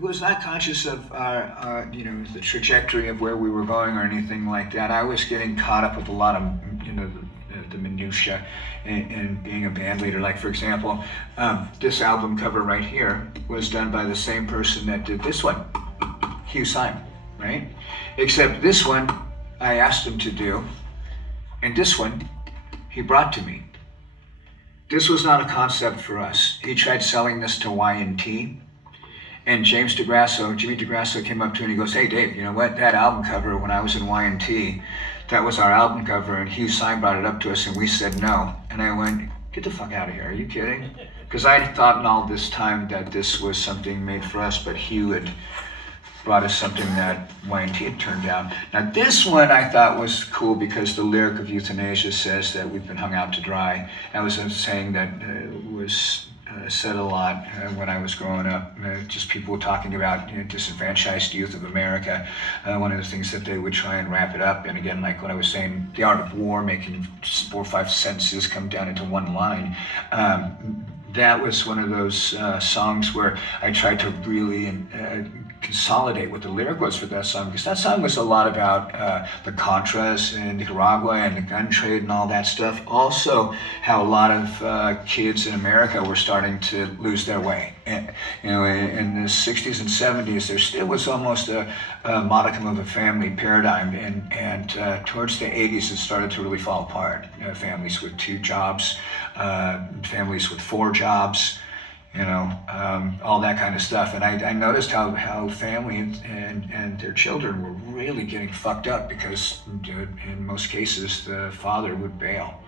was not conscious of the trajectory of where we were going or anything like that. I was getting caught up with a lot of, the minutia in being a band leader. Like, for example, this album cover right here was done by the same person that did this one, Hugh Syme, right? Except this one I asked him to do, and this one he brought to me. This was not a concept for us. He tried selling this to Y&T, and Jimmy DeGrasso came up to me and he goes, "Hey Dave, you know what? That album cover when I was in Y&T, that was our album cover, and Hugh Syme brought it up to us and we said no." And I went, "Get the fuck out of here, are you kidding?" Because I thought in all this time that this was something made for us, but Hugh had brought us something that Y&T had turned down. Now this one I thought was cool because the lyric of Euthanasia says that we've been hung out to dry. That was a saying that was said a lot when I was growing up. Just people talking about disenfranchised youth of America. One of the things that they would try and wrap it up, and again, like what I was saying, the art of war, making 4 or 5 sentences come down into one line. That was one of those songs where I tried to really consolidate what the lyric was for that song, because that song was a lot about the Contras in Nicaragua and the gun trade and all that stuff. Also, how a lot of kids in America were starting to lose their way. And, in the 60s and 70s, there still was almost a modicum of a family paradigm, and towards the 80s, it started to really fall apart. Families with 2 jobs, families with 4 jobs, all that kind of stuff. And I noticed how family and their children were really getting fucked up because in most cases the father would bail.